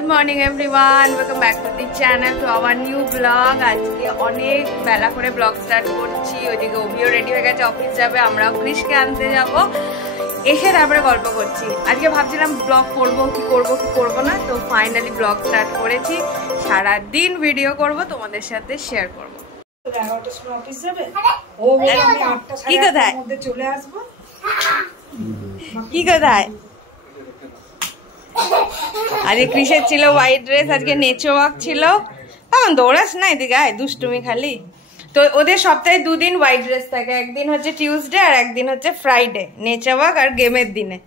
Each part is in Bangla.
Good morning everyone, welcome back to the channel to our new blog. আজকে অনেক বেলা করে ব্লগ স্টার্ট করছি। ওইদিকে অভিও রেডি হয়ে গেছে, অফিস যাবে, আমরাও কৃষকে আনতে যাব। এসে তারপরে গল্প করছি। আজকে ভাবছিলাম ব্লগ করবো কি করবো না, তো ফাইনালি ব্লগ স্টার্ট করেছি। সারাদিন ভিডিও করব, তোমাদের সাথে শেয়ার করবো। কি কোথায় কি কোথায় আজকে কৃষের ছিল হোয়াইট ড্রেস, আজকে নেচো ওয়াক ছিল। দৌড়াস না এদিকে, আয় দুষ্টুমি খালি। তো ওদের সপ্তাহে দুদিন হোয়াইট ড্রেস থাকে, একদিন হচ্ছে টিউসডে আর একদিন হচ্ছে ফ্রাইডে, নেচো ওয়াক আর গেমের দিনে।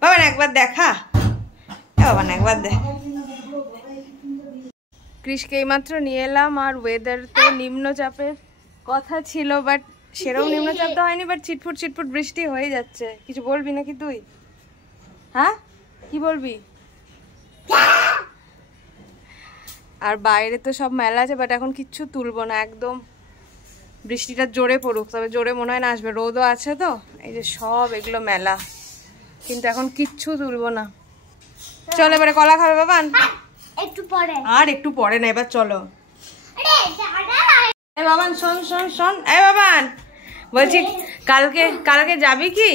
বাবান একবার দেখা, বাবান একবার দেখ। কৃষকে এইমাত্র নিয়ে এলাম, আর ওয়েদার তো নিম্নচাপের কথা ছিল, বাট সেরকম নিম্নচাপ তো হয়নি, বাট চিটফুট চিটফুট বৃষ্টি হয়ে যাচ্ছে। কিছু বলবি নাকি তুই? হ্যাঁ কি বলবি? আর বাইরে তো সব মেলা আছে, বাট এখন কিচ্ছু তুলবো না, একদম বৃষ্টিটা জোরে পড়ুক, তবে জোরে মনে হয় না আসবে, রোদও আছে তো। এই যে সব এগুলো মেলা, কিন্তু এখন কিচ্ছু তুলবো না। চলো এবারে কলা খাবে বাবান? একটু পরে। আর একটু পরে না, এবার চলো। এ বাবান শোন শোন শোন, এ বাবান বলছি কালকে যাবি কি?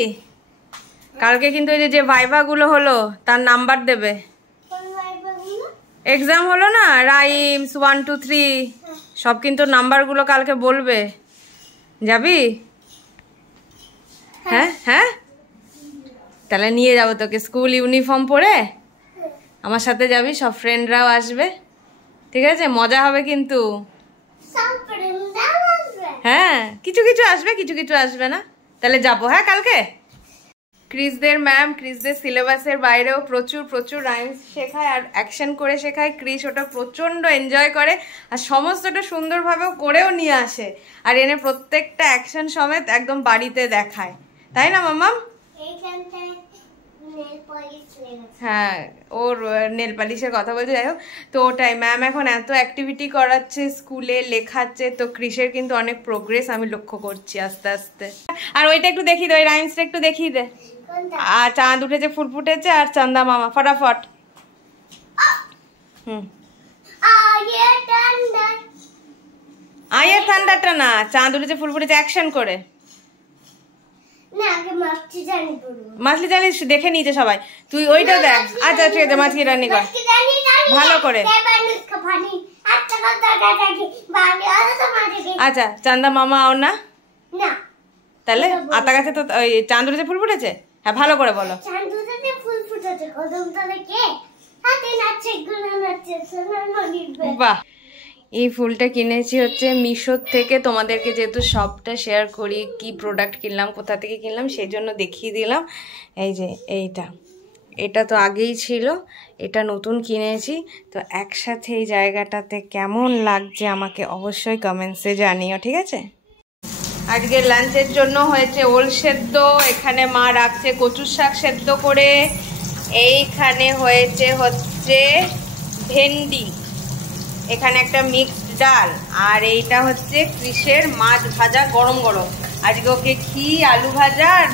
কালকে কিন্তু ওই যে ভাইভা গুলো হলো, তার নাম্বার দেবে। এক্সাম হলো না, রাইমস 1 2 3 সব, কিন্তু নাম্বারগুলো কালকে বলবে। যাবি? হ্যাঁ হ্যাঁ, তাহলে নিয়ে যাবো তোকে, স্কুল ইউনিফর্ম পরে আমার সাথে যাবি, সব ফ্রেন্ডরাও আসবে, ঠিক আছে? মজা হবে কিন্তু। হ্যাঁ কিছু কিছু আসবে, কিছু কিছু আসবে না। তাহলে যাবো হ্যাঁ কালকে। ক্রিসদের ম্যাম ক্রিসদের সিলেবাসের বাইরেও প্রচুর প্রচুর রাইমস শেখায় আর অ্যাকশন করে শেখায়। ক্রিস ওটা প্রচণ্ড এনজয় করে, আর সমস্তটা সুন্দরভাবেও করেও নিয়ে আসে, আর এনে প্রত্যেকটা অ্যাকশন সমেত একদম বাড়িতে দেখায়, তাই না মাম্মাম? হ্যাঁ, ওর নেল পালিশের কথা বলছে। যাই হোক, তো ওটাই ম্যাম এখন এত অ্যাক্টিভিটি করাচ্ছে, স্কুলে লেখাচ্ছে, তো ক্রিসের কিন্তু অনেক প্রোগ্রেস আমি লক্ষ্য করছি আস্তে আস্তে। আর ওইটা একটু দেখিয়ে দে, ওই রাইমসটা একটু দেখিয়ে দে। আর চাঁদ উঠেছে, ফুল ফুটেছে, আর চান্দা মামা, ফটাফট। আয়ের ঠান্ডাটা না, চাঁদ উঠেছে ফুল ফুটেছে অ্যাকশন করে। মাছলি জানিস দেখে নিয়েছে সবাই, তুই ওইটা দেখ। আচ্ছা ঠিক আছে, মাছলি রান্নি কর ভালো করে। আচ্ছা চান্দা মামা আও না, তাহলে আতা গাছে তো চাঁদ উঠেছে ফুল ফুটেছে। হ্যাঁ ভালো করে বলো। বাহ, এই ফুলটা কিনেছি হচ্ছে মিশোর থেকে। তোমাদেরকে যেহেতু সবটা শেয়ার করি, কি প্রোডাক্ট কিনলাম, কোথা থেকে কিনলাম, সেই জন্য দেখিয়ে দিলাম। এই যে এটা তো আগেই ছিল, এটা নতুন কিনেছি। তো একসাথে এই জায়গাটাতে কেমন লাগছে আমাকে অবশ্যই কমেন্টসে জানিও, ঠিক আছে? আজকে লাঞ্চের জন্য হয়েছে ওল সেদ্ধ, এখানে মা রাখছে কচুর শাক সেদ্ধ করে, এইখানে হয়েছে হচ্ছে ভেন্ডি, এখানে একটা মিক্সড ডাল, আর এইটা হচ্ছে কৃষের মাছ ভাজা গরম গরম। আজকে ওকে ঘি আলু ভাজা আর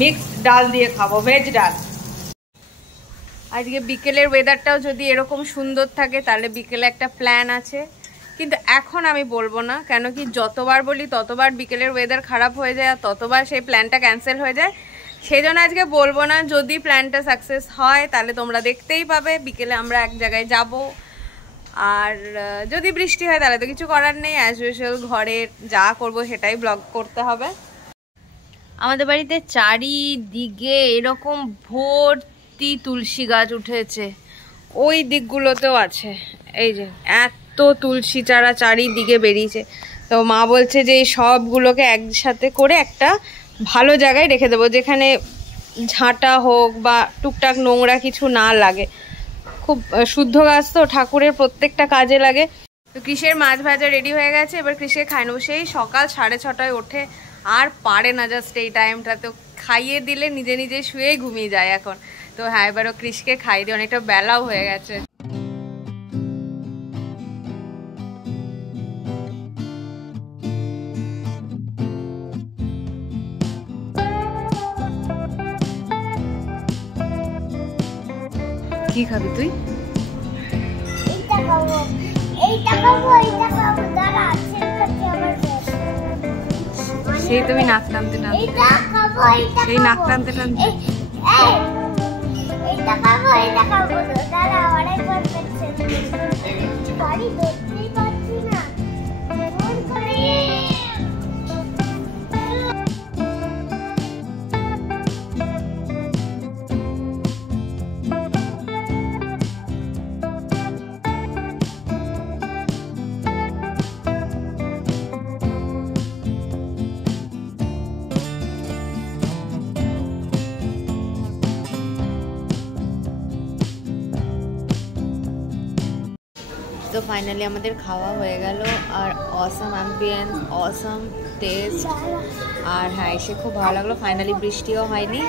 মিক্সড ডাল দিয়ে খাবো, ভেজ ডাল। আজকে বিকেলের ওয়েদারটাও যদি এরকম সুন্দর থাকে, তাহলে বিকেলে একটা প্ল্যান আছে, কিন্তু এখন আমি বলবো না, কেন কি যতবার বলি ততবার বিকেলের ওয়েদার খারাপ হয়ে যায়, আর ততবার সেই প্ল্যানটা ক্যান্সেল হয়ে যায়। সেই জন্য আজকে বলবো না। যদি প্ল্যানটা সাকসেস হয় তাহলে তোমরা দেখতেই পাবে, বিকেলে আমরা এক জায়গায় যাব। আর যদি বৃষ্টি হয় তাহলে তো কিছু করার নেই, অ্যাজ ইউজুয়াল ঘরের যা করব সেটাই ব্লগ করতে হবে। আমাদের বাড়িতে চারিদিকে এরকম ভর্তি তুলসী গাছ উঠেছে, ওই দিকগুলোতেও আছে। এই যে এত তুলসী চারা চারিদিকে বেরিয়েছে, তো মা বলছে যে এই সবগুলোকে একসাথে করে একটা ভালো জায়গায় রেখে দেবো, যেখানে ঝাঁটা হোক বা টুকটাক নোংরা কিছু না লাগে। খুব শুদ্ধ গাছ তো, ঠাকুরের প্রত্যেকটা কাজে লাগে। তো কৃষের মাছ ভাজা রেডি হয়ে গেছে, এবার কৃষে খাই নেবো। সেই সকাল 6:30টায় ওঠে, আর পারে না জাস্ট এই টাইমটা, তো খাইয়ে দিলে নিজে নিজে শুয়েই ঘুমিয়ে যায় এখন। তো হ্যাঁ, এবারও কৃষকে খাই দিয়ে, অনেকটা বেলাও হয়ে গেছে। কি খাবি তুই? সেই তুমি নাক টানতে টানতে সেই নাক টানতে টানতে তো ফাইনালি আমাদের খাওয়া হয়ে গেল আর অসাম অ্যাম্বিয়েন্স অসাম টেস্ট আর হ্যাঁ এসে খুব ভালো লাগলো ফাইনালি বৃষ্টিও হয়নি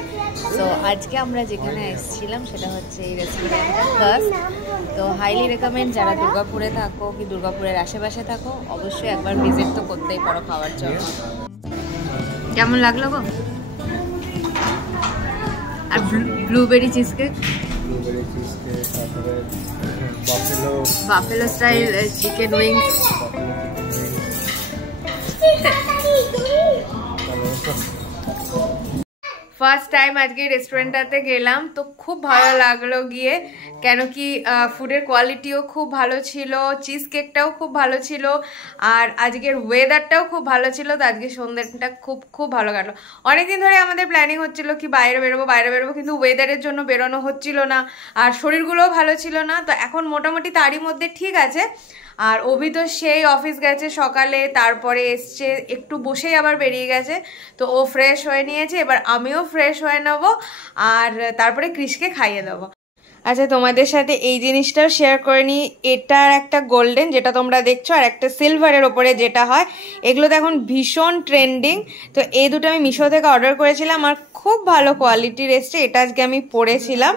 তো আজকে আমরা যেখানে এসেছিলাম সেটা হচ্ছে এই রেস্টুরেন্টটা ফার্স্ট তো হাইলি রেকমেন্ড যারা দুর্গাপুরে থাকো কি দুর্গাপুরের আশেপাশে থাকো অবশ্যই একবার ভিজিট তো করতেই পারো খাওয়ার জন্য কেমন লাগলো গো আর blueberry cheesecake buffalo style chicken wings first time আজকে রেস্টুরেন্টটাতে গেলাম তো খুব ভালো লাগলো গিয়ে কেন কি ফুডের কোয়ালিটিও খুব ভালো ছিল চিজ কেকটাও খুব ভালো ছিল আর আজকের ওয়েদারটাও খুব ভালো ছিল তো আজকে সন্ধ্যাটা খুব ভালো কাটলো অনেকদিন ধরে আমাদের প্ল্যানিং হচ্ছিল কি বাইরে বেরোবো কিন্তু ওয়েদারের জন্য বেরোনো হচ্ছিল না আর শরীরগুলোও ভালো ছিল না তো এখন মোটামুটি তারই মধ্যে ঠিক আছে আর অভি তো সেই অফিস গেছে সকালে তারপরে এসছে একটু বসেই আবার বেরিয়ে গেছে তো ও ফ্রেশ হয়ে নিয়েছে এবার আমিও ফ্রেশ হয়ে নেব আর তারপরে কৃষকে খাইয়ে দেবো আচ্ছা তোমাদের সাথে এই জিনিসটাও শেয়ার করে নিই এটার একটা গোল্ডেন যেটা তোমরা দেখছো আর একটা সিলভারের ওপরে যেটা হয় এগুলো তো এখন ভীষণ ট্রেন্ডিং তো এই দুটো আমি মিশো থেকে অর্ডার করেছিলাম আর খুব ভালো কোয়ালিটির এসছে এটা আজকে আমি পরেছিলাম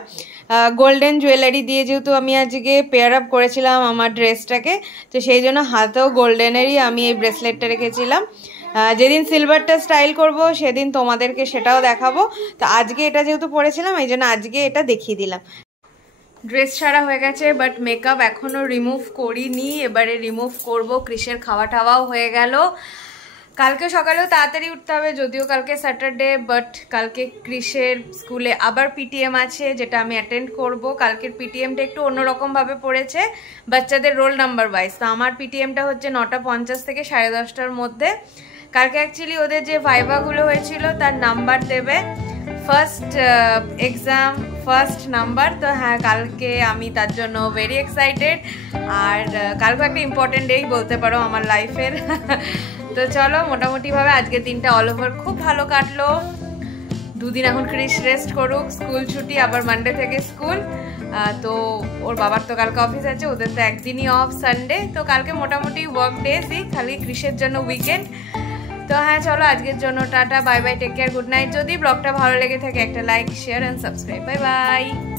গোল্ডেন জুয়েলারি দিয়ে যেহেতু আমি আজকে পেয়ার আপ করেছিলাম আমার ড্রেসটাকে তো সেই জন্য হাতেও গোল্ডেনেরই আমি এই ব্রেসলেটটা রেখেছিলাম যেদিন সিলভারটা স্টাইল করব সেদিন তোমাদেরকে সেটাও দেখাবো তো আজকে এটা যেহেতু পরেছিলাম এই জন্য আজকে এটা দেখিয়ে দিলাম ড্রেস ছাড়া হয়ে গেছে বাট মেকআপ এখনও রিমুভ করিনি এবারে রিমুভ করব কৃষের খাওয়া টাওয়াও হয়ে গেল কালকে সকালেও তাড়াতাড়ি উঠতে হবে যদিও কালকে স্যাটারডে বাট কালকে কৃষের স্কুলে আবার পিটিএম আছে যেটা আমি অ্যাটেন্ড করব কালকের পিটিএমটা একটু অন্যরকমভাবে পড়েছে বাচ্চাদের রোল নাম্বার ওয়াইজ তো আমার পিটিএমটা হচ্ছে 9:50 থেকে 10:30টার মধ্যে কালকে অ্যাকচুয়ালি ওদের যে ভাইভাগুলো হয়েছিল তার নাম্বার দেবে ফার্স্ট এক্সাম ফার্স্ট নাম্বার তো হ্যাঁ কালকে আমি তার জন্য ভেরি এক্সাইটেড আর কালকে একটা ইম্পর্টেন্ট ডেই বলতে পারো আমার লাইফের তো চলো মোটামুটিভাবে আজকের দিনটা অল ওভার খুব ভালো কাটলো দুদিন এখন ক্রিস রেস্ট করুক স্কুল ছুটি আবার মানডে থেকে স্কুল তো ওর বাবার তো কালকে অফিস আছে ওদের তো একদিনই অফ সানডে তো কালকে মোটামুটি ওয়ার্ক ডেজই খালি ক্রিসের জন্য উইকেন্ড তো হ্যাঁ চলো আজকের জন্য tata bye bye take care good night যদি ব্লগটা ভালো লেগে থাকে একটা like share and subscribe bye by